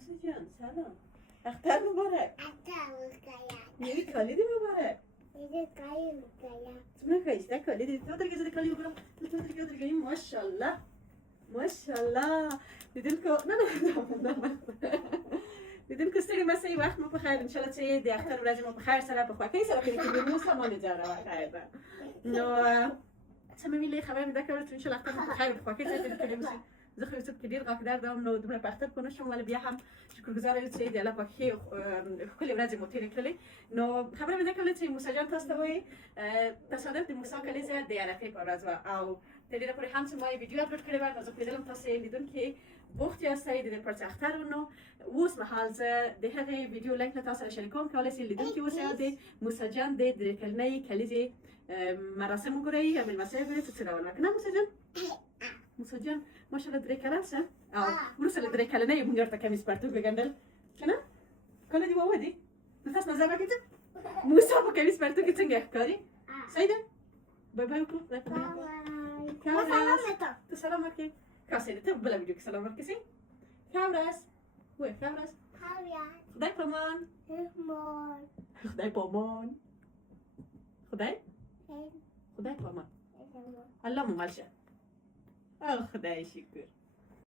موسی جان سلام. اختر مبارک. یه کالیدی مبارک. Smakaj, tako, vidi, odrge za dekali ugram, odrge, mašallah, mašallah. Vidilko, vidilko ستړي مه سئ، وخت مو په خیر، انشاءالله چې د اختر ورځې مو په خیر سره په خوښۍ سره تېرې کړي، نو سامان جاره خیر ده. نو څه مې ویلې خبره مې دا کوله چې انشاءالله اختر مو په خیر په خوښۍ سره تېرې کړي اوسي. زه خو یو څوک کې ډېر غاښدار ده نو دومره په اختر پوه نه شوم، ولې بیا هم شکرګزاره یو چې د الله پاک ښې ښکلې ورځې مو تېرې کړلې. نو خبره مې دا کوله چې موسی جان تاسو ته وایي تصادف د موسی کلیزه د عرفې په ورځ وه او تر ډېره پورې هم چې ما یې ویډیو اپلوډ کړې وه نو زه پوهېدلم تاسې لیدونکي بوخت یاستئ د دې پر چې اختر نو اوس مهال زه د هغې ویډیو لینک له تاسو سره شریکوم، کولی شئ لیدونکي اوسئ او د موسی جان د درې کلنۍ کلیزې مراسم وګورئ او مېلمستیا یې وګورئ چې څه ډول وه که نه موسی جان؟ موسی جان ماشاءالله درې کلن شه او وروسته له درې کلنۍ یې موږ ورته کمیس پرتوګ وګنډل که نه؟ کله دې واودې؟ نو تاسو نظر راکړئ موسی په کمیس پرتوګ کې څنګه ښکاري؟ صحیح ده؟ بای بای وکړو ښه ورځ ته سلام وکړې کاسې ده ته بله ویډیو کې سلام ورکړې ښه ورځ وایه ښه ورځ خدای په امان خدای په امان خدای په امان الله مو مل شه او خدای شکر